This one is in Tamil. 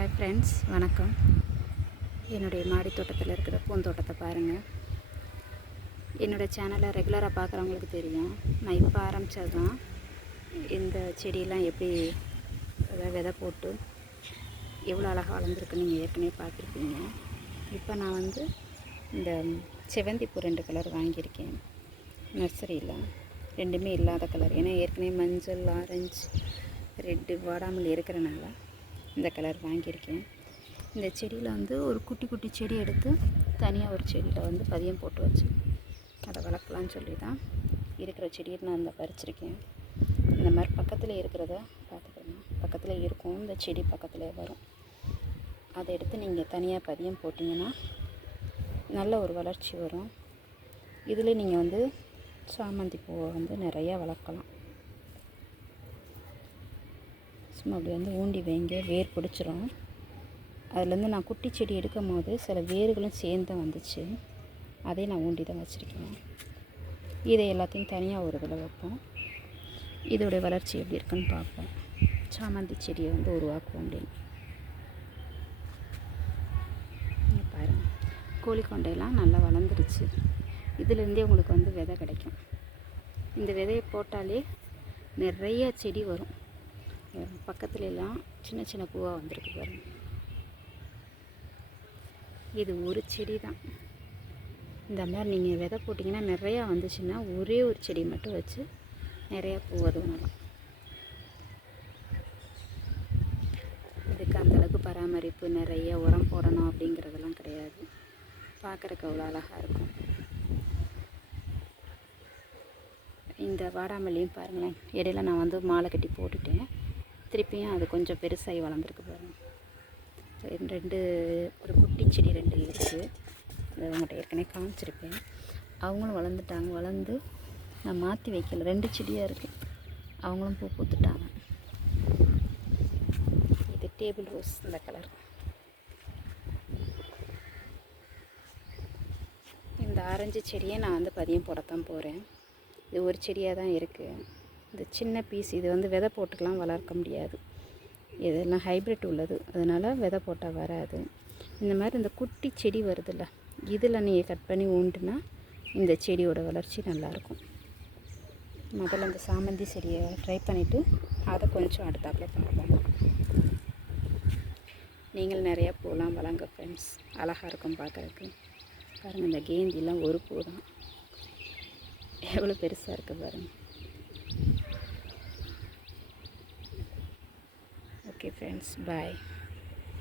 ஹாய் ஃப்ரெண்ட்ஸ், வணக்கம். என்னுடைய மாடி தோட்டத்தில் இருக்கிற பூந்தோட்டத்தை பாருங்கள். என்னோடய சேனலை ரெகுலராக பார்க்குறவங்களுக்கு தெரியும். நான் இப்போ ஆரம்பித்தது தான். இந்த செடியெல்லாம் எப்படி விதை போட்டு எவ்வளோ அழகாக வளர்ந்துருக்குன்னு நீங்கள் ஏற்கனவே பார்த்துருப்பீங்க. இப்போ நான் இந்த செவந்திப்பூ 2 கலர் வாங்கியிருக்கேன் நர்சரியில். ரெண்டுமே இல்லாத கலர், ஏன்னா ஏற்கனவே மஞ்சள், ஆரஞ்சு, ரெட்டு, வாடாமல் இருக்கிறனால இந்த கலர் வாங்கியிருக்கேன். இந்த செடியில் ஒரு குட்டி குட்டி செடி எடுத்து தனியாக ஒரு செடியில் பதியம் போட்டு வச்சு அதை வளர்க்கலான்னு சொல்லி தான் இருக்கிற செடியை நான் பறிச்சிருக்கேன். இந்த மாதிரி பக்கத்தில் இருக்கிறத பார்த்துக்கணும். பக்கத்தில் இருக்கும், இந்த செடி பக்கத்தில் வரும். அதை எடுத்து நீங்கள் தனியாக பதியம் போட்டிங்கன்னா நல்ல ஒரு வளர்ச்சி வரும். இதில் நீங்கள் சாமந்தி பூவை நிறையா வளர்க்கலாம். சும்மா அப்படி ஊண்டி வைங்க, வேர் பிடிச்சிரும். அதுலேருந்து நான் குட்டி செடி எடுக்கும் போது சில வேர்களும் சேர்ந்து வந்துச்சு. அதே நான் ஊண்டி தான் வச்சுருக்கேன். இதை எல்லாத்தையும் தனியாக ஒரு இதில் வைப்போம். இதோடைய வளர்ச்சி எப்படி இருக்குன்னு பார்ப்போம். சாமந்தி செடியை உருவாக்குவோம் அப்படின்னு. பாருங்கள், கோழிக்கொண்டையெல்லாம் நல்லா வளர்ந்துருச்சு. இதுலேருந்தே உங்களுக்கு விதை கிடைக்கும். இந்த விதையை போட்டாலே நிறைய செடி வரும். பக்கத்துலலாம் சின்ன சின்ன பூவாக வந்திருக்கு பாருங்கள். இது ஒரு செடி தான். இந்த மாதிரி நீங்கள் விதை போட்டிங்கன்னா நிறையா வந்துச்சுன்னா ஒரே ஒரு செடி மட்டும் வச்சு நிறையா பூ அதுவலாம். இதுக்கு அந்தளவுக்கு பராமரிப்பு, நிறைய உரம் போடணும் அப்படிங்கிறதெல்லாம் கிடையாது. பார்க்குறக்கு அவ்வளோ அழகாக இருக்கும். இந்த வாடாமல்லியும் பாருங்களேன், இடையில நான் மாலை கட்டி போட்டுட்டேன். திருப்பியும் அது கொஞ்சம் பெருசாகி வளர்ந்துருக்கு பாருங்கள். ஒரு குட்டி செடி 2 இருக்குது. அதை அவங்கள்ட்ட ஏற்கனவே காமிச்சிருப்பேன். அவங்களும் வளர்ந்துட்டாங்க. வளர்ந்து நான் மாற்றி வைக்கல, 2 செடியாக இருக்குது. அவங்களும் பூ பூத்துட்டாங்க. இது டேபிள் ரோஸ், இந்த கலர். இந்த ஆரஞ்சு செடியை நான் பதியம் போடத்தான் போகிறேன். இது ஒரு செடியாக தான் இருக்குது. இந்த சின்ன பீஸ் இது விதை போட்டுக்கலாம் வளர்க்க முடியாது. இதெல்லாம் ஹைப்ரிட் உள்ளது, அதனால் விதை போட்டால் வராது. இந்த மாதிரி இந்த குட்டி செடி வருதில்ல, இதில் நீங்கள் கட் பண்ணி ஊண்டுனா இந்த செடியோட வளர்ச்சி நல்லாயிருக்கும். முதல்ல இந்த சாமந்தி செடியை ட்ரை பண்ணிவிட்டு அதை கொஞ்சம் அடுத்தாப்பில் பார்ப்போம். நீங்கள் நிறையா பூலாம் வளங்க ஃப்ரெண்ட்ஸ், அழகாக இருக்கும் பார்க்குறதுக்கு. பாருங்கள், இந்த கேந்திலாம் ஒரு பூ தான், எவ்வளோ பெருசாக இருக்குது பாருங்கள். Okay friends, bye.